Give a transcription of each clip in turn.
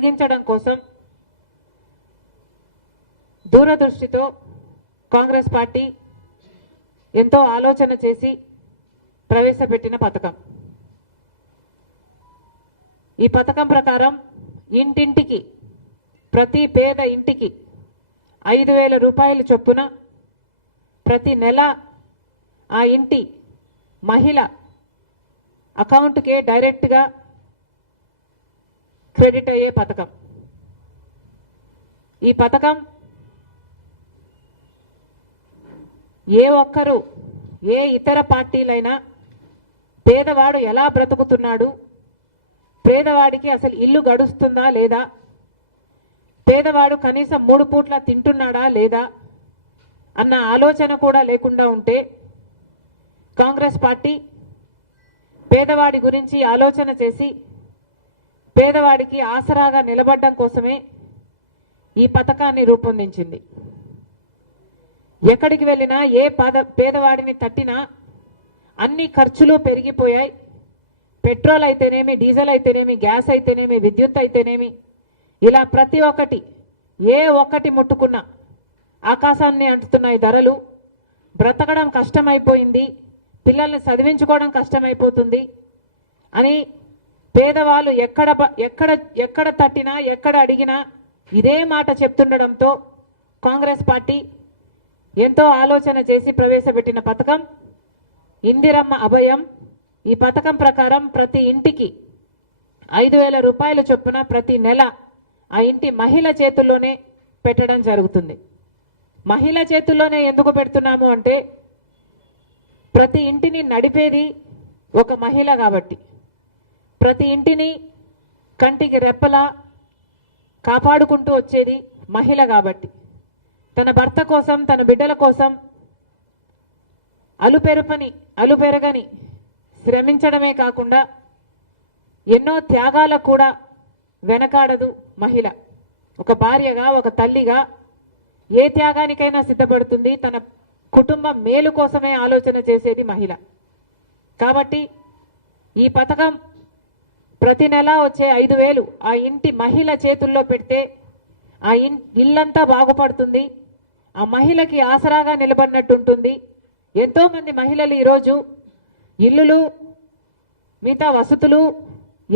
తొలగించడం కోసం దూరదృష్టితో కాంగ్రెస్ పార్టీ ఎంతో ఆలోచన చేసి ప్రవేశపెట్టిన పథకం. ఈ పథకం ప్రకారం ఇంటింటికి ప్రతి పేద ఇంటికి 5,000 రూపాయలు చొప్పున ప్రతి నెల ఆ ఇంటి మహిళ అకౌంట్కే డైరెక్ట్గా క్రెడిట్ అయ్యే పథకం. ఈ పథకం ఏ ఒక్కరు ఏ ఇతర పార్టీలైనా పేదవాడు ఎలా బ్రతుకుతున్నాడు, పేదవాడికి అసలు ఇల్లు గడుస్తుందా లేదా, పేదవాడు కనీసం 3 పూట్ల తింటున్నాడా లేదా అన్న ఆలోచన కూడా లేకుండా ఉంటే కాంగ్రెస్ పార్టీ పేదవాడి గురించి ఆలోచన చేసి పేదవాడికి ఆసరాగా నిలబడడం కోసమే ఈ పథకాన్ని రూపొందించింది. ఎక్కడికి వెళ్ళినా ఏ పేదవాడిని తట్టినా అన్ని ఖర్చులు పెరిగిపోయాయి. పెట్రోల్ అయితేనేమి, డీజిల్ అయితేనేమి, గ్యాస్ అయితేనేమి, విద్యుత్ అయితేనేమి, ఇలా ప్రతి ఒక్కటి ఏ ఒక్కటి ముట్టుకున్నా ఆకాశాన్ని అంటుతున్నాయి ధరలు. బ్రతకడం కష్టమైపోయింది, పిల్లల్ని చదివించుకోవడం కష్టమైపోతుంది అని పేదవాళ్ళు ఎక్కడ తట్టినా ఎక్కడ అడిగినా ఇదే మాట చెప్తుండడంతో కాంగ్రెస్ పార్టీ ఎంతో ఆలోచన చేసి ప్రవేశపెట్టిన పథకం ఇందిరమ్మ అభయం. ఈ పథకం ప్రకారం ప్రతి ఇంటికి 5,000 రూపాయల చొప్పున ప్రతి నెల ఆ ఇంటి మహిళ చేతుల్లోనే పెట్టడం జరుగుతుంది. మహిళ చేతుల్లోనే ఎందుకు పెడుతున్నాము అంటే ప్రతి ఇంటిని నడిపేది ఒక మహిళ కాబట్టి, ప్రతి ఇంటిని కంటికి రెప్పలా కాపాడుకుంటూ వచ్చేది మహిళ కాబట్టి, తన భర్త కోసం తన బిడ్డల కోసం అలుపెరగని శ్రమించడమే కాకుండా ఎన్నో త్యాగాలకు కూడా వెనకాడదు మహిళ. ఒక భార్యగా, ఒక తల్లిగా ఏ త్యాగానికైనా సిద్ధపడుతుంది. తన కుటుంబం మేలు కోసమే ఆలోచన చేసేది మహిళ. కాబట్టి ఈ పథకం ప్రతి నెల వచ్చే 5,000 ఆ ఇంటి మహిళ చేతుల్లో పెడితే ఆ ఇల్లంతా బాగుపడుతుంది, ఆ మహిళకి ఆసరాగా నిలబడినట్టు ఉంటుంది. ఎంతో మంది మహిళలు ఈరోజు ఇల్లులు మిగతా వసతులు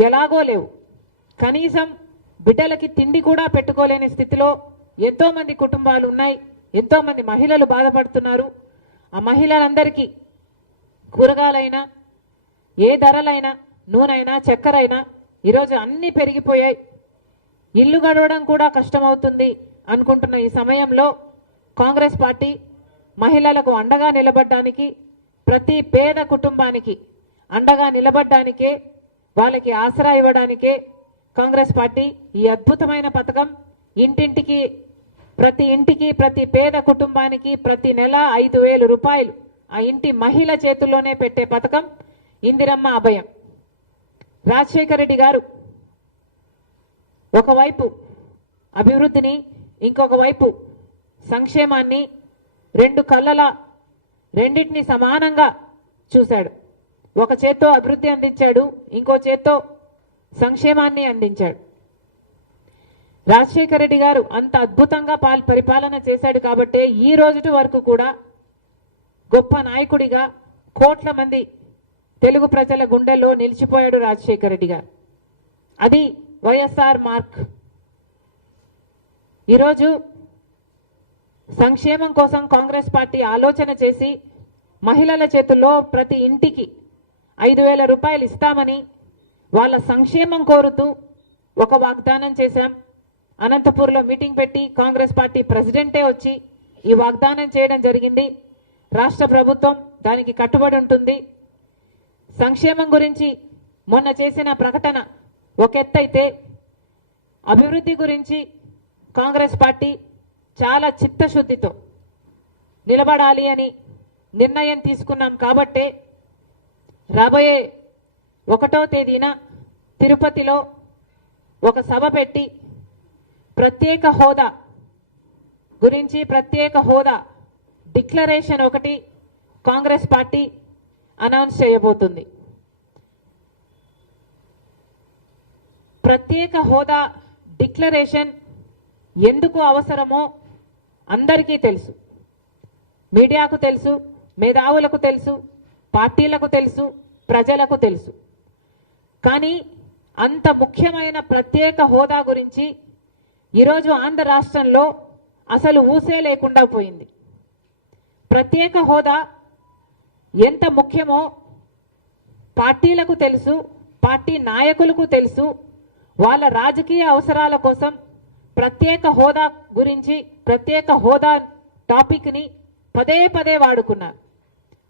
ఎలాగో లేవు, కనీసం బిడ్డలకి తిండి కూడా పెట్టుకోలేని స్థితిలో ఎంతో మంది కుటుంబాలు ఉన్నాయి. ఎంతో మంది మహిళలు బాధపడుతున్నారు. ఆ మహిళలందరికీ కూరగాయలైనా, ఏ ధరలైనా, నూనెైనా, చక్కెరైనా ఈరోజు అన్నీ పెరిగిపోయాయి. ఇల్లు గడవడం కూడా కష్టమవుతుంది అనుకుంటున్న ఈ సమయంలో కాంగ్రెస్ పార్టీ మహిళలకు అండగా నిలబడడానికి, ప్రతి పేద కుటుంబానికి అండగా నిలబడడానికే, వాళ్ళకి ఆసరా ఇవ్వడానికే కాంగ్రెస్ పార్టీ ఈ అద్భుతమైన పథకం ఇంటింటికి ప్రతి పేద కుటుంబానికి ప్రతి నెల 5,000 రూపాయలు ఆ ఇంటి మహిళ చేతుల్లోనే పెట్టే పథకం ఇందిరమ్మ అభయం. రాజశేఖర రెడ్డి గారు ఒకవైపు అభివృద్ధిని, ఇంకొక వైపు సంక్షేమాన్ని రెండింటిని సమానంగా చూశాడు. ఒక చేత్తో అభివృద్ధి అందించాడు, ఇంకో చేత్తో సంక్షేమాన్ని అందించాడు. రాజశేఖర రెడ్డి గారు అంత అద్భుతంగా పరిపాలన చేశాడు కాబట్టే ఈ రోజు వరకు కూడా గొప్ప నాయకుడిగా కోట్ల మంది తెలుగు ప్రజల గుండెల్లో నిలిచిపోయాడు రాజశేఖర రెడ్డి గారు. అది వైఎస్ఆర్ మార్క్. ఈరోజు సంక్షేమం కోసం కాంగ్రెస్ పార్టీ ఆలోచన చేసి మహిళల చేతుల్లో ప్రతి ఇంటికి 5,000 రూపాయలు ఇస్తామని వాళ్ళ సంక్షేమం కోరుతూ ఒక వాగ్దానం చేశాం. అనంతపూర్లో మీటింగ్ పెట్టి కాంగ్రెస్ పార్టీ ప్రెసిడెంటే వచ్చి ఈ వాగ్దానం చేయడం జరిగింది. రాష్ట్ర ప్రభుత్వం దానికి కట్టుబడి ఉంటుంది. సంక్షేమం గురించి మొన్న చేసిన ప్రకటన ఒక ఎత్తైతే, అభివృద్ధి గురించి కాంగ్రెస్ పార్టీ చాలా చిత్తశుద్ధితో నిలబడాలి అని నిర్ణయం తీసుకున్నాం. కాబట్టే రాబోయే 1వ తేదీన తిరుపతిలో ఒక సభ పెట్టి ప్రత్యేక హోదా గురించి, ప్రత్యేక హోదా డిక్లరేషన్ ఒకటి కాంగ్రెస్ పార్టీ అనౌన్స్ చేయబోతుంది. ప్రత్యేక హోదా డిక్లరేషన్ ఎందుకు అవసరమో అందరికీ తెలుసు, మీడియాకు తెలుసు, మేధావులకు తెలుసు, పార్టీలకు తెలుసు, ప్రజలకు తెలుసు. కానీ అంత ముఖ్యమైన ప్రత్యేక హోదా గురించి ఈరోజు ఆంధ్ర రాష్ట్రంలో అసలు ఊసే లేకుండా పోయింది. ప్రత్యేక హోదా ఎంత ముఖ్యమో పార్టీలకు తెలుసు, పార్టీ నాయకులకు తెలుసు. వాళ్ళ రాజకీయ అవసరాల కోసం ప్రత్యేక హోదా గురించి, ప్రత్యేక హోదా టాపిక్ని పదే పదే వాడుకున్నారు.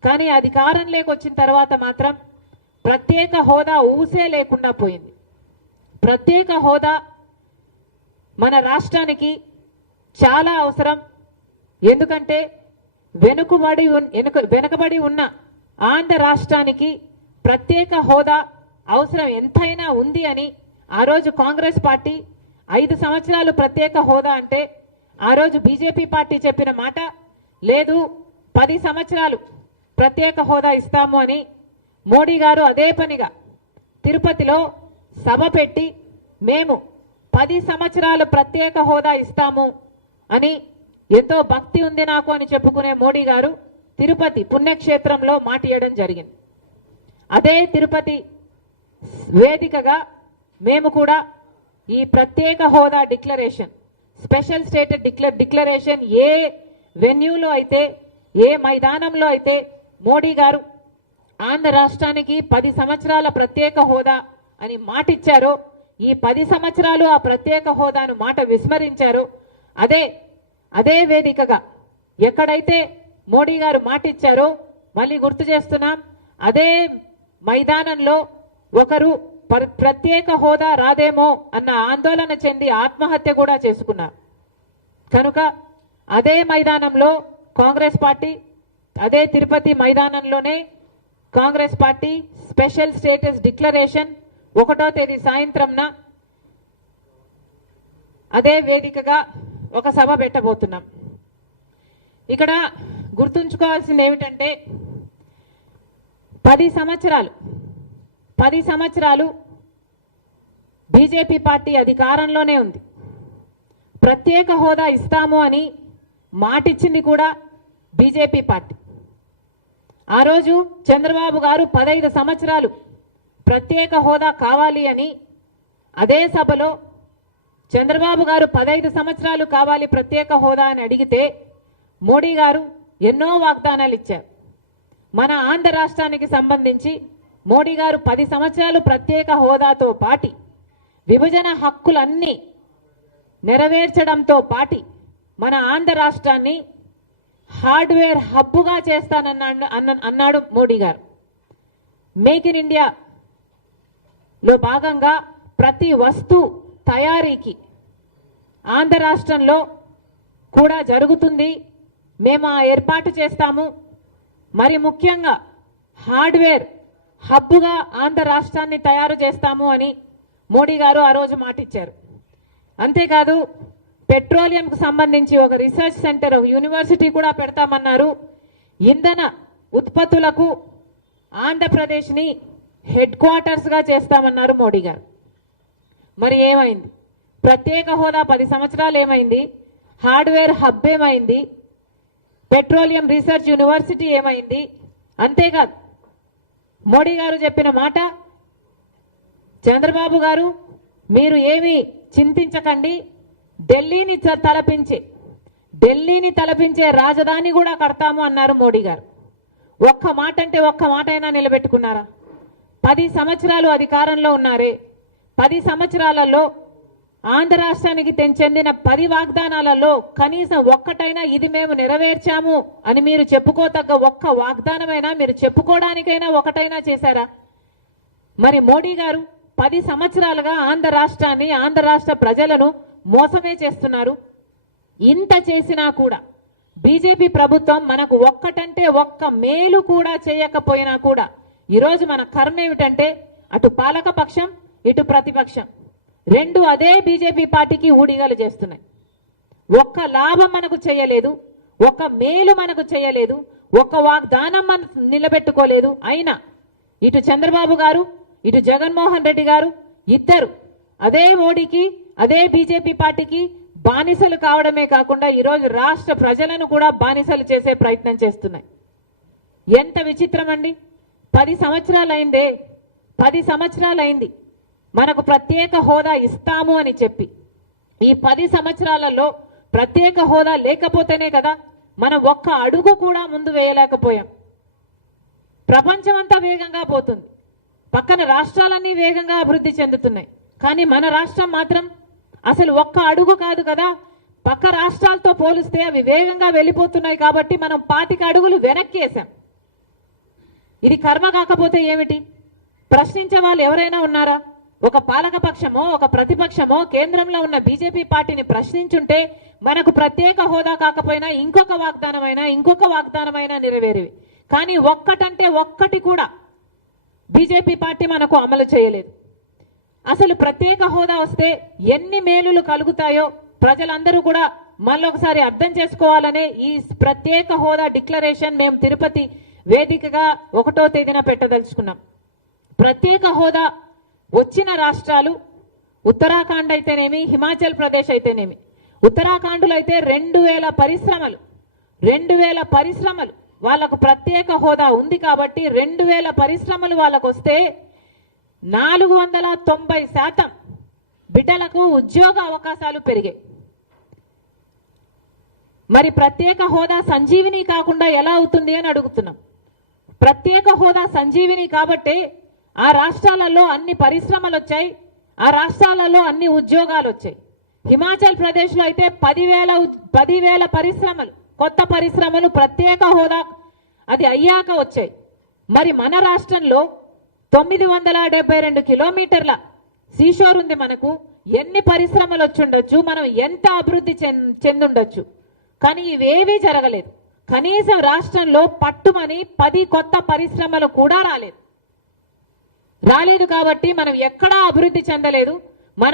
కానీ అధికారంలోకి వచ్చిన తర్వాత మాత్రం ప్రత్యేక హోదా ఊసే లేకుండా పోయింది. ప్రత్యేక హోదా మన రాష్ట్రానికి చాలా అవసరం. ఎందుకంటే వెనుకబడి ఉన్న ఆంధ్ర రాష్ట్రానికి ప్రత్యేక హోదా అవసరం ఎంతైనా ఉంది అని ఆ రోజు కాంగ్రెస్ పార్టీ 5 సంవత్సరాలు ప్రత్యేక హోదా అంటే ఆ రోజు బీజేపీ పార్టీ చెప్పిన మాట లేదు, 10 సంవత్సరాలు ప్రత్యేక హోదా ఇస్తాము అని మోడీ గారు అదే పనిగా తిరుపతిలో సభ పెట్టి మేము 10 సంవత్సరాలు ప్రత్యేక హోదా ఇస్తాము అని ఎంతో భక్తి ఉంది నాకు అని చెప్పుకునే మోడీ గారు తిరుపతి పుణ్యక్షేత్రంలో మాట ఇవ్వడం జరిగింది. అదే తిరుపతి వేదికగా మేము కూడా ఈ ప్రత్యేక హోదా డిక్లరేషన్, స్పెషల్ స్టేటస్ డిక్లరేషన్ ఏ వెన్యూలో అయితే, ఏ మైదానంలో అయితే మోడీ గారు ఆంధ్ర రాష్ట్రానికి 10 సంవత్సరాల ప్రత్యేక హోదా అని మాటిచ్చారో, ఈ 10 సంవత్సరాలు ఆ ప్రత్యేక హోదాను మాట విస్మరించారో అదే వేదికగా ఎక్కడైతే మోడీ గారు మాటిచ్చారో మళ్ళీ గుర్తు చేస్తున్నాం, అదే మైదానంలో ఒకరు ప్రత్యేక హోదా రాదేమో అన్న ఆందోళన చెంది ఆత్మహత్య కూడా చేసుకున్నారు. కనుక అదే మైదానంలో కాంగ్రెస్ పార్టీ, అదే తిరుపతి మైదానంలోనే Congress party special status declaration 1వ తేదీ సాయంత్రంన అదే వేదికగా ఒక సభ పెట్టబోతున్నాం. ఇక్కడ గుర్తుంచుకోవాల్సింది ఏమిటంటే 10 సంవత్సరాలు బీజేపీ పార్టీ అధికారంలోనే ఉంది. ప్రత్యేక హోదా ఇస్తాము అని మాటిచ్చింది కూడా బీజేపీ పార్టీ. ఆ రోజు చంద్రబాబు గారు 15 సంవత్సరాలు ప్రత్యేక హోదా కావాలి అని అదే సభలో చంద్రబాబు గారు 15 సంవత్సరాలు కావాలి ప్రత్యేక హోదా అని అడిగితే మోడీ గారు ఎన్నో వాగ్దానాలు ఇచ్చారు. మన ఆంధ్ర రాష్ట్రానికి సంబంధించి మోడీ గారు 10 సంవత్సరాలు ప్రత్యేక హోదాతో పాటి విభజన హక్కులన్నీ నెరవేర్చడంతో పాటి మన ఆంధ్ర రాష్ట్రాన్ని హార్డ్వేర్ హబ్బుగా చేస్తానన్నాడు మోడీ గారు. మేక్ ఇన్ ఇండియాలో భాగంగా ప్రతి వస్తువు తయారీకి ఆంధ్ర రాష్ట్రంలో కూడా జరుగుతుంది. మేము ఆ ఏర్పాటు చేస్తాము. మరి ముఖ్యంగా హార్డ్వేర్ హబ్బుగా ఆంధ్ర రాష్ట్రాన్ని తయారు చేస్తాము అని మోడీ గారు ఆ రోజు మాటిచ్చారు. అంతేకాదు పెట్రోలియంకు సంబంధించి ఒక రీసెర్చ్ సెంటర్, యూనివర్సిటీ కూడా పెడతామన్నారు. ఇంధన ఉత్పత్తులకు ఆంధ్రప్రదేశ్ని హెడ్ క్వార్టర్స్గా చేస్తామన్నారు మోడీ గారు. మరి ఏమైంది? ప్రత్యేక హోదా 10 సంవత్సరాలు ఏమైంది? హార్డ్వేర్ హబ్ ఏమైంది? పెట్రోలియం రీసెర్చ్ యూనివర్సిటీ ఏమైంది? అంతేకాదు మోడీ గారు చెప్పిన మాట, చంద్రబాబు గారు మీరు ఏమీ చింతించకండి, ఢిల్లీని తలపించే రాజధాని కూడా కడతాము అన్నారు మోడీ గారు. ఒక్క మాట అంటే ఒక్క మాట అయినా నిలబెట్టుకున్నారా? 10 సంవత్సరాలు అధికారంలో ఉన్నారే, 10 సంవత్సరాలలో ఆంధ్ర రాష్ట్రానికి చెందిన 10 వాగ్దానాలలో కనీసం ఒక్కటైనా ఇది మేము నెరవేర్చాము అని మీరు చెప్పుకోతగ్గ ఒక్క వాగ్దానమైనా, మీరు చెప్పుకోవడానికైనా ఒకటైనా చేశారా? మరి మోడీ గారు 10 సంవత్సరాలుగా ఆంధ్ర రాష్ట్రాన్ని, ఆంధ్ర రాష్ట్ర ప్రజలను మోసమే చేస్తున్నారు. ఇంత చేసినా కూడా బీజేపీ ప్రభుత్వం మనకు ఒక్కటంటే ఒక్క మేలు కూడా చేయకపోయినా కూడా ఈరోజు మన కర్మ ఏమిటంటే అటు పాలకపక్షం ఇటు ప్రతిపక్షం రెండు అదే బీజేపీ పార్టీకి ఊడిగలు చేస్తున్నాయి. ఒక్క లాభం మనకు చేయలేదు, ఒక్క మేలు మనకు చేయలేదు, ఒక్క వాగ్దానం మనం నిలబెట్టుకోలేదు. అయినా ఇటు చంద్రబాబు గారు ఇటు జగన్మోహన్ రెడ్డి గారు ఇద్దరు అదే మోడీకి అదే బీజేపీ పార్టీకి బానిసలు కావడమే కాకుండా ఈరోజు రాష్ట్ర ప్రజలను కూడా బానిసలు చేసే ప్రయత్నం చేస్తున్నాయి. ఎంత విచిత్రం అండి. 10 సంవత్సరాలైందే, 10 సంవత్సరాలైంది మనకు ప్రత్యేక హోదా ఇస్తాము అని చెప్పి. ఈ 10 సంవత్సరాలలో ప్రత్యేక హోదా లేకపోతేనే కదా మనం ఒక్క అడుగు కూడా ముందు వేయలేకపోయాం. ప్రపంచం అంతా వేగంగా పోతుంది, పక్కన రాష్ట్రాలన్నీ వేగంగా అభివృద్ధి చెందుతున్నాయి. కానీ మన రాష్ట్రం మాత్రం అసలు ఒక్క అడుగు కాదు కదా, పక్క రాష్ట్రాలతో పోలిస్తే అవి వేగంగా వెళ్ళిపోతున్నాయి కాబట్టి మనం 25 అడుగులు వెనక్కి వేసాం. ఇది కర్మ కాకపోతే ఏమిటి? ప్రశ్నించే వాళ్ళు ఎవరైనా ఉన్నారా? ఒక పాలక పక్షమో ఒక ప్రతిపక్షమో కేంద్రంలో ఉన్న బీజేపీ పార్టీని ప్రశ్నించుంటే మనకు ప్రత్యేక హోదా కాకపోయినా ఇంకొక వాగ్దానమైనా నెరవేరేవి. కానీ ఒక్కటంటే ఒక్కటి కూడా బీజేపీ పార్టీ మనకు అమలు చేయలేదు. అసలు ప్రత్యేక హోదా వస్తే ఎన్ని మేలులు కలుగుతాయో ప్రజలందరూ కూడా మళ్ళొకసారి అర్థం చేసుకోవాలనే ఈ ప్రత్యేక హోదా డిక్లరేషన్ మేము తిరుపతి వేదికగా 1వ తేదీన పెట్టదలుచుకున్నాం. ప్రత్యేక హోదా వచ్చిన రాష్ట్రాలు ఉత్తరాఖండ్ అయితేనేమి, హిమాచల్ ప్రదేశ్ అయితేనేమి. ఉత్తరాఖండ్లో అయితే 2000 పరిశ్రమలు వాళ్ళకు ప్రత్యేక హోదా ఉంది కాబట్టి 2000 పరిశ్రమలు వాళ్ళకు వస్తే 490% బిడ్డలకు ఉద్యోగ అవకాశాలు పెరిగాయి. మరి ప్రత్యేక హోదా సంజీవిని కాకుండా ఎలా అవుతుంది అని అడుగుతున్నాం. ప్రత్యేక హోదా సంజీవిని కాబట్టి ఆ రాష్ట్రాలలో అన్ని పరిశ్రమలు వచ్చాయి, ఆ రాష్ట్రాలలో అన్ని ఉద్యోగాలు వచ్చాయి. హిమాచల్ ప్రదేశ్లో అయితే 10,000 పరిశ్రమలు, కొత్త పరిశ్రమలు ప్రత్యేక హోదా అది అయ్యాక వచ్చాయి. మరి మన రాష్ట్రంలో 972 కిలోమీటర్ల సీషోర్ ఉంది. మనకు ఎన్ని పరిశ్రమలు వచ్చుండొచ్చు, మనం ఎంత అభివృద్ధి చెందుండొచ్చు. కానీ ఇవేవీ జరగలేదు. కనీసం రాష్ట్రంలో పట్టుమని 10 కొత్త పరిశ్రమలు కూడా రాలేదు కాబట్టి మనం ఎక్కడా అభివృద్ధి చెందలేదు. మన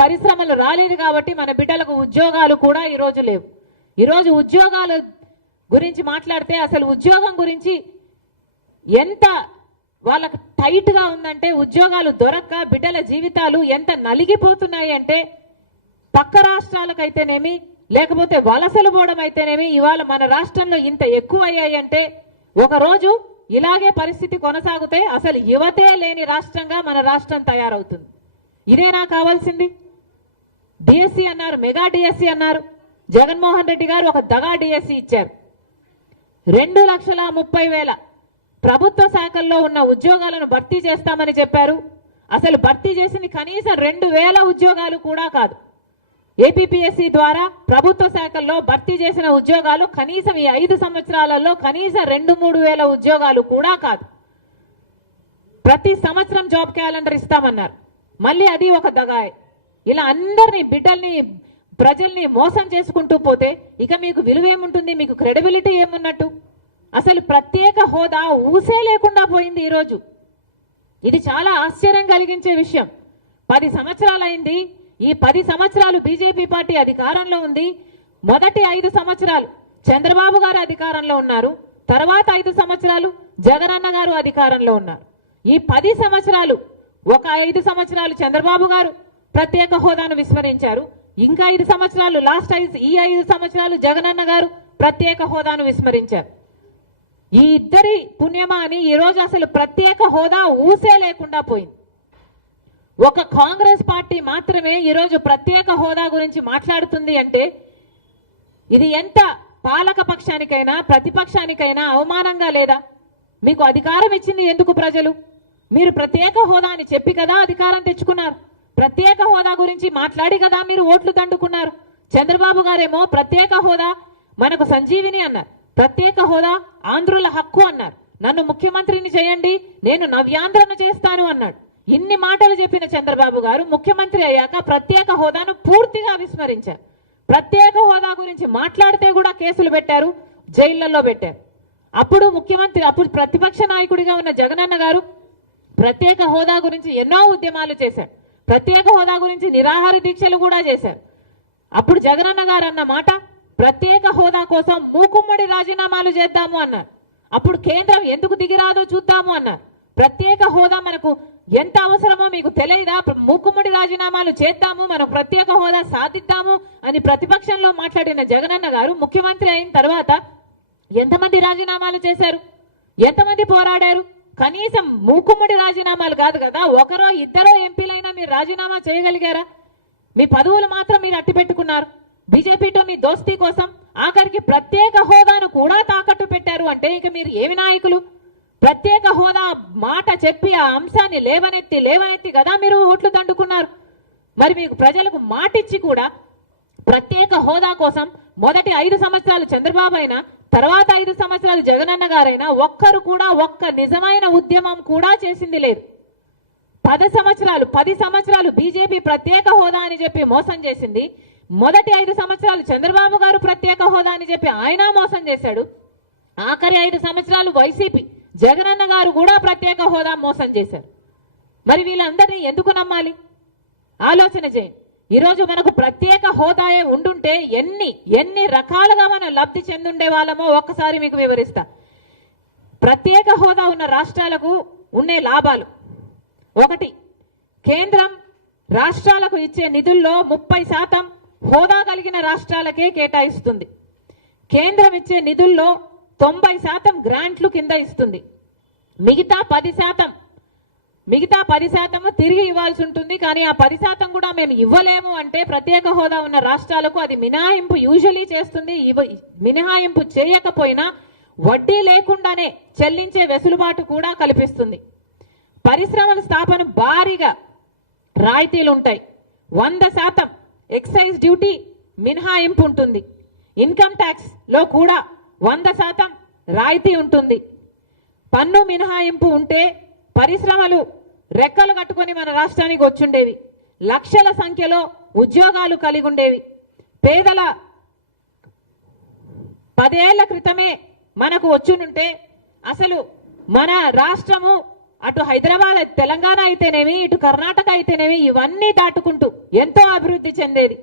పరిశ్రమలు రాలేదు కాబట్టి మన బిడ్డలకు ఉద్యోగాలు కూడా ఈరోజు లేవు. ఈరోజు ఉద్యోగాల గురించి మాట్లాడితే అసలు ఉద్యోగం గురించి ఎంత వాళ్ళకు టైట్ గా ఉందంటే, ఉద్యోగాలు దొరక్క బిడ్డల జీవితాలు ఎంత నలిగిపోతున్నాయి అంటే, పక్క రాష్ట్రాలకైతేనేమి లేకపోతే వలసలు పోవడం అయితేనేమి ఇవాళ మన రాష్ట్రంలో ఇంత ఎక్కువ అయ్యాయంటే, ఒకరోజు ఇలాగే పరిస్థితి కొనసాగితే అసలు యువతే లేని రాష్ట్రంగా మన రాష్ట్రం తయారవుతుంది. ఇదేనా కావాల్సింది? డిఎస్సి అన్నారు, మెగా డిఎస్సి అన్నారు. జగన్మోహన్ రెడ్డి గారు ఒక దగా డిఎస్సి ఇచ్చారు. 2,30,000 ప్రభుత్వ శాఖల్లో ఉన్న ఉద్యోగాలను భర్తీ చేస్తామని చెప్పారు. అసలు భర్తీ చేసింది కనీసం 2,000 ఉద్యోగాలు కూడా కాదు. ఏపీపీఎస్సీ ద్వారా ప్రభుత్వ శాఖల్లో భర్తీ చేసిన ఉద్యోగాలు కనీసం ఈ 5 సంవత్సరాలలో కనీసం 2-3 వేల ఉద్యోగాలు కూడా కాదు. ప్రతి సంవత్సరం జాబ్ క్యాలెండర్ ఇస్తామన్నారు, మళ్ళీ అది ఒక దగాయ్. ఇలా అందరినీ బిడ్డల్ని ప్రజల్ని మోసం చేసుకుంటూ పోతే ఇక మీకు విలువ ఏముంటుంది? మీకు క్రెడిబిలిటీ ఏమున్నట్టు? అసలు ప్రత్యేక హోదా ఊసే లేకుండా పోయింది ఈరోజు. ఇది చాలా ఆశ్చర్యం కలిగించే విషయం. 10 సంవత్సరాలైంది. ఈ 10 సంవత్సరాలు బీజేపీ పార్టీ అధికారంలో ఉంది. మొదటి 5 సంవత్సరాలు చంద్రబాబు గారు అధికారంలో ఉన్నారు, తర్వాత 5 సంవత్సరాలు జగనన్న గారు అధికారంలో ఉన్నారు. ఈ 10 సంవత్సరాలు, ఒక 5 సంవత్సరాలు చంద్రబాబు గారు ప్రత్యేక హోదాను విస్మరించారు. ఇంకా 5 సంవత్సరాలు ఈ 5 సంవత్సరాలు జగనన్న గారు ప్రత్యేక హోదాను విస్మరించారు. ఈ ఇద్దరి పుణ్యమా అని ఈరోజు అసలు ప్రత్యేక హోదా ఊసే లేకుండా పోయింది. ఒక కాంగ్రెస్ పార్టీ మాత్రమే ఈరోజు ప్రత్యేక హోదా గురించి మాట్లాడుతుంది అంటే ఇది ఎంత పాలక పక్షానికైనా ప్రతిపక్షానికైనా అవమానంగా లేదా? మీకు అధికారం ఇచ్చింది ఎందుకు ప్రజలు? మీరు ప్రత్యేక హోదా అని చెప్పి కదా అధికారం తెచ్చుకున్నారు. ప్రత్యేక హోదా గురించి మాట్లాడి కదా మీరు ఓట్లు దండుకున్నారు. చంద్రబాబు గారేమో ప్రత్యేక హోదా మనకు సంజీవిని అన్నారు, ప్రత్యేక హోదా ఆంధ్రుల హక్కు అన్నారు, నన్ను ముఖ్యమంత్రిని చేయండి, నేను నవ్యాంధ్రను చేస్తాను అన్నాడు. ఇన్ని మాటలు చెప్పిన చంద్రబాబు గారు ముఖ్యమంత్రి అయ్యాక ప్రత్యేక హోదాను పూర్తిగా విస్మరించారు. ప్రత్యేక హోదా గురించి మాట్లాడితే కూడా కేసులు పెట్టారు, జైళ్లలో పెట్టారు. అప్పుడు ప్రతిపక్ష నాయకుడిగా ఉన్న జగనన్న గారు ప్రత్యేక హోదా గురించి ఎన్నో ఉద్యమాలు చేశారు, ప్రత్యేక హోదా గురించి నిరాహార దీక్షలు కూడా చేశారు. అప్పుడు జగనన్న గారు అన్న మాట, ప్రత్యేక హోదా కోసం మూకుమ్మడి రాజీనామాలు చేద్దాము అన్నారు. అప్పుడు కేంద్రం ఎందుకు దిగిరాదో చూద్దాము అన్నారు. ప్రత్యేక హోదా మనకు ఎంత అవసరమో మీకు తెలియదా? మూకుమ్మడి రాజీనామాలు చేద్దాము, మనం ప్రత్యేక హోదా సాధిద్దాము అని ప్రతిపక్షంలో మాట్లాడిన జగనన్న గారు ముఖ్యమంత్రి అయిన తర్వాత ఎంతమంది రాజీనామాలు చేశారు? ఎంతమంది పోరాడారు? కనీసం మూకుమ్మడి రాజీనామాలు కాదు కదా, ఒకరో ఇద్దరో ఎంపీలైనా మీరు రాజీనామా చేయగలిగారా? మీ పదవులు మాత్రం మీరు అట్టి పెట్టుకున్నారు. బీజేపీతో మీ దోస్తీ కోసం ఆఖరికి ప్రత్యేక హోదాను కూడా తాకట్టు పెట్టారు అంటే ఇక మీరు ఏమి నాయకులు? ప్రత్యేక హోదా మాట చెప్పి ఆ అంశాన్ని లేవనెత్తి కదా మీరు ఓట్లు దండుకున్నారు. మరి మీకు ప్రజలకు మాటిచ్చి కూడా ప్రత్యేక హోదా కోసం మొదటి 5 సంవత్సరాలు చంద్రబాబు అయినా తర్వాత 5 సంవత్సరాలు జగనన్న గారైనా ఒక్కరు కూడా ఒక్క నిజమైన ఉద్యమం కూడా చేసింది లేదు. 10 సంవత్సరాలు బీజేపీ ప్రత్యేక హోదా అని చెప్పి మోసం చేసింది. మొదటి 5 సంవత్సరాలు చంద్రబాబు గారు ప్రత్యేక హోదా అని చెప్పి ఆయన మోసం చేశాడు. ఆఖరి 5 సంవత్సరాలు వైసీపీ జగనన్న గారు కూడా ప్రత్యేక హోదా మోసం చేశారు. మరి వీళ్ళందరినీ ఎందుకు నమ్మాలి? ఆలోచన చేయండి. ఈరోజు మనకు ప్రత్యేక హోదాయే ఉండుంటే ఎన్ని రకాలుగా మనం లబ్ధి చెందుండే వాళ్ళమో ఒక్కసారి మీకు వివరిస్తా. ప్రత్యేక హోదా ఉన్న రాష్ట్రాలకు ఉండే లాభాలు: 1, కేంద్రం రాష్ట్రాలకు ఇచ్చే నిధుల్లో 30% హోదా కలిగిన రాష్ట్రాలకే కేటాయిస్తుంది. కేంద్రం ఇచ్చే నిధుల్లో 90% గ్రాంట్లు కింద ఇస్తుంది. మిగతా 10% తిరిగి ఇవ్వాల్సి ఉంటుంది. కానీ ఆ 10% కూడా మేము ఇవ్వలేము అంటే ప్రత్యేక హోదా ఉన్న రాష్ట్రాలకు అది మినహాయింపు యూజువలీ చేస్తుంది. మినహాయింపు చేయకపోయినా వడ్డీ లేకుండానే చెల్లించే వెసులుబాటు కూడా కల్పిస్తుంది. పరిశ్రమల స్థాపన భారీగా రాయితీలు ఉంటాయి. 100% ఎక్సైజ్ డ్యూటీ మినహాయింపు ఉంటుంది. ఇన్కమ్ ట్యాక్స్ లో కూడా 100% రాయితీ ఉంటుంది. పన్ను మినహాయింపు ఉంటే పరిశ్రమలు రెక్కలు కట్టుకొని మన రాష్ట్రానికి వచ్చుండేవి. లక్షల సంఖ్యలో ఉద్యోగాలు కలిగి ఉండేవి. పేదల 10 ఏళ్ల క్రితమే మనకు వచ్చునుంటే అసలు మన రాష్ట్రము అటు హైదరాబాద్ తెలంగాణ అయితేనేమి, ఇటు కర్ణాటక అయితేనేమి ఇవన్నీ దాటుకుంటూ ఎంతో అభివృద్ధి చెందేది.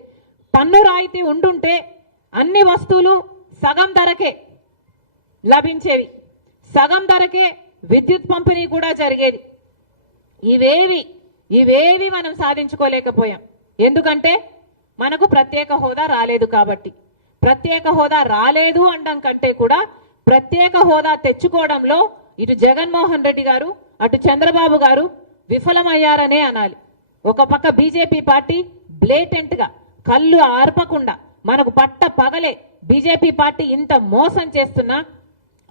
పన్ను రాయితీ ఉండుంటే అన్ని వస్తువులు సగం ధరకే లభించేవి. సగం ధరకే విద్యుత్ పంపిణీ కూడా జరిగేది. ఇవేవి మనం సాధించుకోలేకపోయాం. ఎందుకంటే మనకు ప్రత్యేక హోదా రాలేదు కాబట్టి. ప్రత్యేక హోదా రాలేదు అనడం కంటే కూడా ప్రత్యేక హోదా తెచ్చుకోవడంలో ఇటు జగన్మోహన్ రెడ్డి గారు అటు చంద్రబాబు గారు విఫలమయ్యారనే అనాలి. ఒక పక్క బీజేపీ పార్టీ బ్లేటెంట్ గా కళ్ళు ఆర్పకుండా మనకు పట్ట పగలే బీజేపీ పార్టీ ఇంత మోసం చేస్తున్నా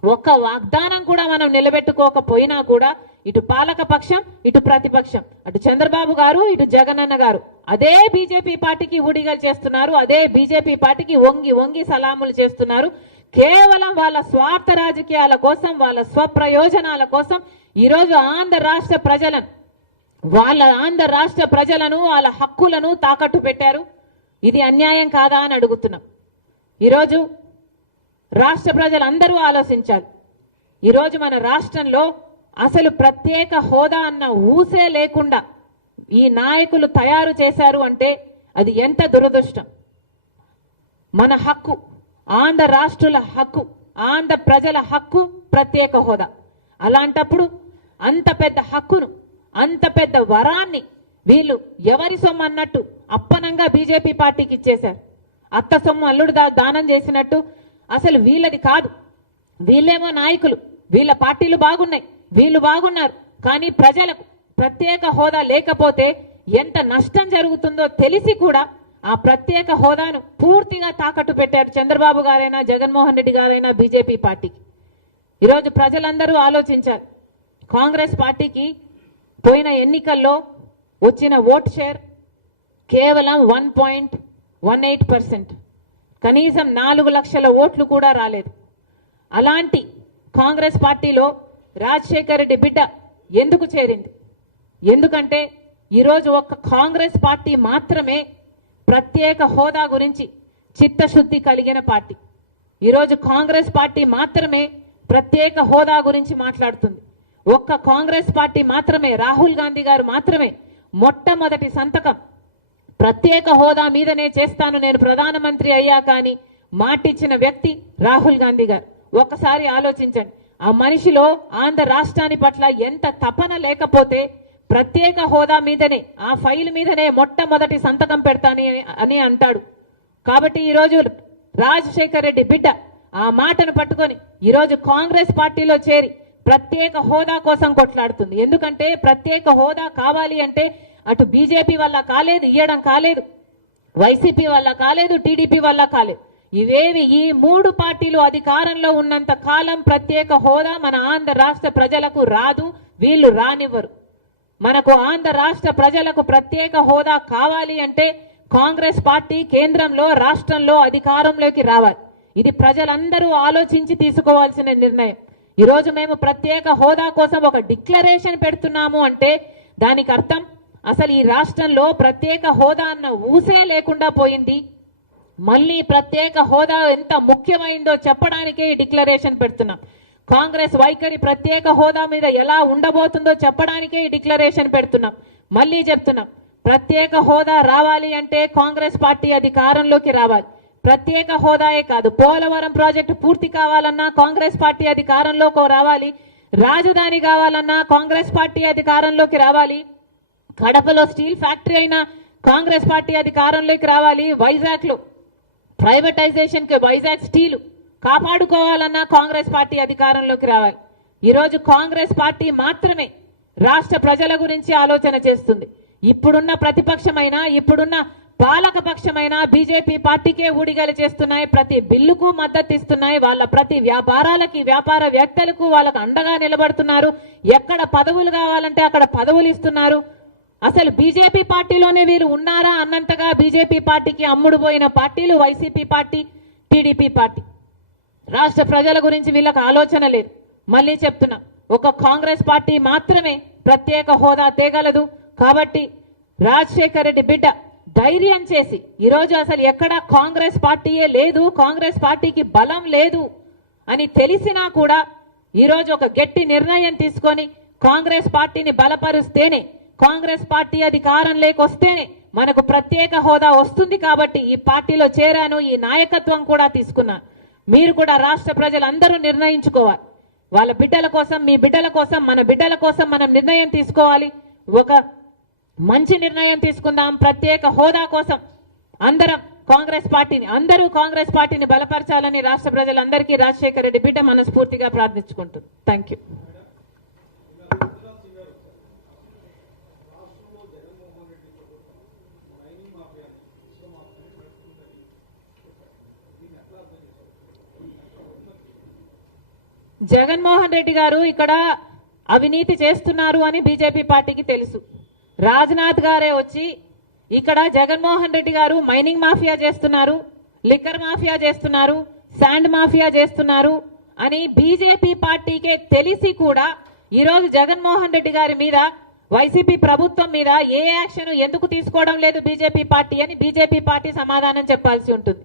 ఒక్క వాగ్దానం కూడా మనం నిలబెట్టుకోకపోయినా కూడా ఇటు పాలక పక్షం ఇటు ప్రతిపక్షం అటు చంద్రబాబు గారు ఇటు జగనన్న గారు అదే బీజేపీ పార్టీకి ఊడిగలు చేస్తున్నారు. అదే బీజేపీ పార్టీకి వంగి సలాములు చేస్తున్నారు. కేవలం వాళ్ళ స్వార్థ రాజకీయాల కోసం, వాళ్ళ స్వప్రయోజనాల కోసం ఈరోజు ఆంధ్ర రాష్ట్ర ప్రజలను వాళ్ళ హక్కులను తాకట్టు పెట్టారు. ఇది అన్యాయం కాదా అని అడుగుతున్నాం. ఈరోజు రాష్ట్ర ప్రజలందరూ ఆలోచించాలి. ఈరోజు మన రాష్ట్రంలో అసలు ప్రత్యేక హోదా అన్న ఊసే లేకుండా ఈ నాయకులు తయారు చేశారు అంటే అది ఎంత దురదృష్టం. మన హక్కు, ఆంధ్ర రాష్ట్రుల హక్కు, ఆంధ్ర ప్రజల హక్కు ప్రత్యేక హోదా. అలాంటప్పుడు అంత పెద్ద హక్కును, అంత పెద్ద వరాన్ని వీళ్ళు ఎవరి సొమ్ము అన్నట్టు అప్పనంగా బీజేపీ పార్టీకి ఇచ్చేశారు. అత్త సొమ్ము అల్లుడు దానం చేసినట్టు అసలు వీళ్ళది కాదు. వీళ్ళేమో నాయకులు, వీళ్ళ పార్టీలు బాగున్నాయి, వీళ్ళు బాగున్నారు. కానీ ప్రజలకు ప్రత్యేక హోదా లేకపోతే ఎంత నష్టం జరుగుతుందో తెలిసి కూడా ఆ ప్రత్యేక హోదాను పూర్తిగా తాకట్టు పెట్టారు చంద్రబాబు గారైనా జగన్మోహన్ రెడ్డి గారైనా బీజేపీ పార్టీకి. ఈరోజు ప్రజలందరూ ఆలోచించారు. కాంగ్రెస్ పార్టీకి పోయిన ఎన్నికల్లో వచ్చిన ఓట్ షేర్ కేవలం 1.18%. కనీసం 4 లక్షల ఓట్లు కూడా రాలేదు. అలాంటి కాంగ్రెస్ పార్టీలో రాజశేఖర్ రెడ్డి బిడ్డ ఎందుకు చేరింది? ఎందుకంటే ఈరోజు ఒక్క కాంగ్రెస్ పార్టీ మాత్రమే ప్రత్యేక హోదా గురించి చిత్తశుద్ధి కలిగిన పార్టీ. ఈరోజు కాంగ్రెస్ పార్టీ మాత్రమే ప్రత్యేక హోదా గురించి మాట్లాడుతుంది. ఒక్క కాంగ్రెస్ పార్టీ మాత్రమే, రాహుల్ గాంధీ గారు మాత్రమే మొట్టమొదటి సంతకం ప్రత్యేక హోదా మీదనే చేస్తాను నేను ప్రధానమంత్రి అయ్యాక అని మాటిచ్చిన వ్యక్తి రాహుల్ గాంధీ గారు. ఒక్కసారి ఆలోచించండి. ఆ మనిషిలో ఆంధ్ర రాష్ట్రాన్ని పట్ల ఎంత తపన లేకపోతే ప్రత్యేక హోదా మీదనే ఆ ఫైల్ మీదనే మొట్టమొదటి సంతకం పెడతాని అని అంటాడు. కాబట్టి ఈరోజు రాజశేఖర్ రెడ్డి బిడ్డ ఆ మాటను పట్టుకొని ఈరోజు కాంగ్రెస్ పార్టీలో చేరి ప్రత్యేక హోదా కోసం కొట్లాడుతుంది. ఎందుకంటే ప్రత్యేక హోదా కావాలి అంటే అటు బీజేపీ వల్ల కాలేదు, ఇయ్యడం కాలేదు, వైసీపీ వల్ల కాలేదు, టీడీపీ వల్ల కాలేదు. ఇవేవి ఈ మూడు పార్టీలు అధికారంలో ఉన్నంత కాలం ప్రత్యేక హోదా మన ఆంధ్ర రాష్ట్ర ప్రజలకు రాదు, వీళ్ళు రానివ్వరు. మనకు ఆంధ్ర రాష్ట్ర ప్రజలకు ప్రత్యేక హోదా కావాలి అంటే కాంగ్రెస్ పార్టీ కేంద్రంలో రాష్ట్రంలో అధికారంలోకి రావాలి. ఇది ప్రజలందరూ ఆలోచించి తీసుకోవాల్సిన నిర్ణయం. ఈరోజు మేము ప్రత్యేక హోదా కోసం ఒక డిక్లరేషన్ పెడుతున్నాము అంటే దానికి అర్థం అసలు ఈ రాష్ట్రంలో ప్రత్యేక హోదా అన్న ఊసే లేకుండా పోయింది. మళ్ళీ ప్రత్యేక హోదా ఎంత ముఖ్యమైందో చెప్పడానికే ఈ డిక్లరేషన్ పెడుతున్నాం. కాంగ్రెస్ వైఖరి ప్రత్యేక హోదా మీద ఎలా ఉండబోతుందో చెప్పడానికే ఈ డిక్లరేషన్ పెడుతున్నాం. మళ్ళీ చెప్తున్నాం, ప్రత్యేక హోదా రావాలి అంటే కాంగ్రెస్ పార్టీ అధికారంలోకి రావాలి. ప్రత్యేక హోదాయే కాదు, పోలవరం ప్రాజెక్టు పూర్తి కావాలన్నా కాంగ్రెస్ పార్టీ అధికారంలోకి రావాలి. రాజధాని కావాలన్నా కాంగ్రెస్ పార్టీ అధికారంలోకి రావాలి. కడపలో స్టీల్ ఫ్యాక్టరీ అయినా కాంగ్రెస్ పార్టీ అధికారంలోకి రావాలి. వైజాగ్ లో ప్రైవేటైజేషన్ కి వైజాగ్ స్టీల్ కాపాడుకోవాలన్నా కాంగ్రెస్ పార్టీ అధికారంలోకి రావాలి. ఈరోజు కాంగ్రెస్ పార్టీ మాత్రమే రాష్ట్ర ప్రజల గురించి ఆలోచన చేస్తుంది. ఇప్పుడున్న ప్రతిపక్షమైనా ఇప్పుడున్న పాలక పక్షమైనా బీజేపీ పార్టీకే ఊడిగలు చేస్తున్నాయి, ప్రతి బిల్లుకు మద్దతు ఇస్తున్నాయి, వాళ్ళ ప్రతి వ్యాపారాలకి వ్యాపారవేత్తలకు వాళ్ళకు అండగా నిలబడుతున్నారు. ఎక్కడ పదవులు కావాలంటే అక్కడ పదవులు ఇస్తున్నారు. అసలు బీజేపీ పార్టీలోనే వీరు ఉన్నారా అన్నంతగా బీజేపీ పార్టీకి అమ్ముడు పోయిన పార్టీలు వైసీపీ పార్టీ, టీడీపీ పార్టీ. రాష్ట్ర ప్రజల గురించి వీళ్ళకి ఆలోచన లేదు. మళ్ళీ చెప్తున్నా, ఒక కాంగ్రెస్ పార్టీ మాత్రమే ప్రత్యేక హోదా తేగలదు. కాబట్టి రాజశేఖర్ రెడ్డి బిడ్డ ధైర్యం చేసి ఈరోజు అసలు ఎక్కడ కాంగ్రెస్ పార్టీయే లేదు, కాంగ్రెస్ పార్టీకి బలం లేదు అని తెలిసినా కూడా ఈరోజు ఒక గట్టి నిర్ణయం తీసుకొని కాంగ్రెస్ పార్టీని బలపరుస్తేనే, కాంగ్రెస్ పార్టీ అధికారంలోకి వస్తేనే మనకు ప్రత్యేక హోదా వస్తుంది. కాబట్టి ఈ పార్టీలో చేరాను, ఈ నాయకత్వం కూడా తీసుకున్నాను. మీరు కూడా రాష్ట్ర ప్రజలందరూ నిర్ణయించుకోవాలి. వాళ్ళ బిడ్డల కోసం, మీ బిడ్డల కోసం, మన బిడ్డల కోసం మనం నిర్ణయం తీసుకోవాలి. ఒక మంచి నిర్ణయం తీసుకుందాం. ప్రత్యేక హోదా కోసం అందరూ కాంగ్రెస్ పార్టీని బలపరచాలని రాష్ట్ర ప్రజలందరికీ రాజశేఖర్ రెడ్డి బిడ్డ మనస్ఫూర్తిగా ప్రార్థించుకుంటుంది. Thank you. జగన్మోహన్ రెడ్డి గారు ఇక్కడ అవినీతి చేస్తున్నారు అని బీజేపీ పార్టీకి తెలుసు. రాజ్నాథ్ గారే వచ్చి ఇక్కడ జగన్మోహన్ రెడ్డి గారు మైనింగ్ మాఫియా చేస్తున్నారు, లిక్కర్ మాఫియా చేస్తున్నారు, శాండ్ మాఫియా చేస్తున్నారు అని బీజేపీ పార్టీకే తెలిసి కూడా ఈరోజు జగన్మోహన్ రెడ్డి గారి మీద, వైసీపీ ప్రభుత్వం మీద ఏ యాక్షన్ ఎందుకు తీసుకోవడం లేదు బీజేపీ పార్టీ అని బీజేపీ పార్టీ సమాధానం చెప్పాల్సి ఉంటుంది.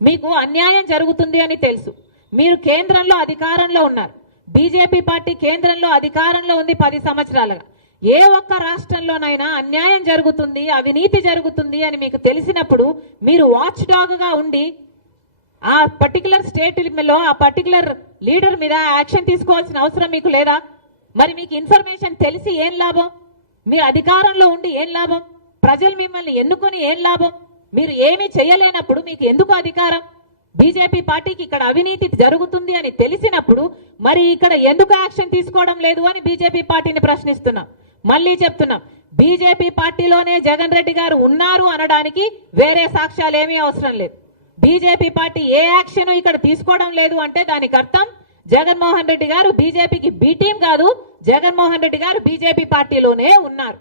మీకు అన్యాయం జరుగుతుంది అని తెలుసు. మీరు కేంద్రంలో అధికారంలో ఉన్నారు. బీజేపీ పార్టీ కేంద్రంలో అధికారంలో ఉంది 10 సంవత్సరాలుగా. ఏ ఒక్క రాష్ట్రంలోనైనా అన్యాయం జరుగుతుంది, అవినీతి జరుగుతుంది అని మీకు తెలిసినప్పుడు మీరు వాచ్ డాగ్ గా ఉండి ఆ పర్టికులర్ స్టేట్ లో ఆ పర్టికులర్ లీడర్ మీద యాక్షన్ తీసుకోవాల్సిన అవసరం మీకు లేదా? మరి మీకు ఇన్ఫర్మేషన్ తెలిసి ఏం లాభం? మీరు అధికారంలో ఉండి ఏం లాభం? ప్రజలు మిమ్మల్ని ఎన్నుకొని ఏం లాభం? మీరు ఏమీ చేయలేనప్పుడు మీకు ఎందుకు అధికారం? బీజేపీ పార్టీకి ఇక్కడ అవినీతి జరుగుతుంది అని తెలిసినప్పుడు మరి ఇక్కడ ఎందుకు యాక్షన్ తీసుకోవడం లేదు అని బీజేపీ పార్టీని ప్రశ్నిస్తున్నాం. మళ్ళీ చెప్తున్నాం, బీజేపీ పార్టీలోనే జగన్ రెడ్డి గారు ఉన్నారు అనడానికి వేరే సాక్ష్యాలు ఏమీ అవసరం లేదు. బీజేపీ పార్టీ ఏ యాక్షన్ ఇక్కడ తీసుకోవడం లేదు అంటే దానికి అర్థం జగన్మోహన్ రెడ్డి గారు బీజేపీకి బి టీం కాదు, జగన్మోహన్ రెడ్డి గారు బీజేపీ పార్టీలోనే ఉన్నారు.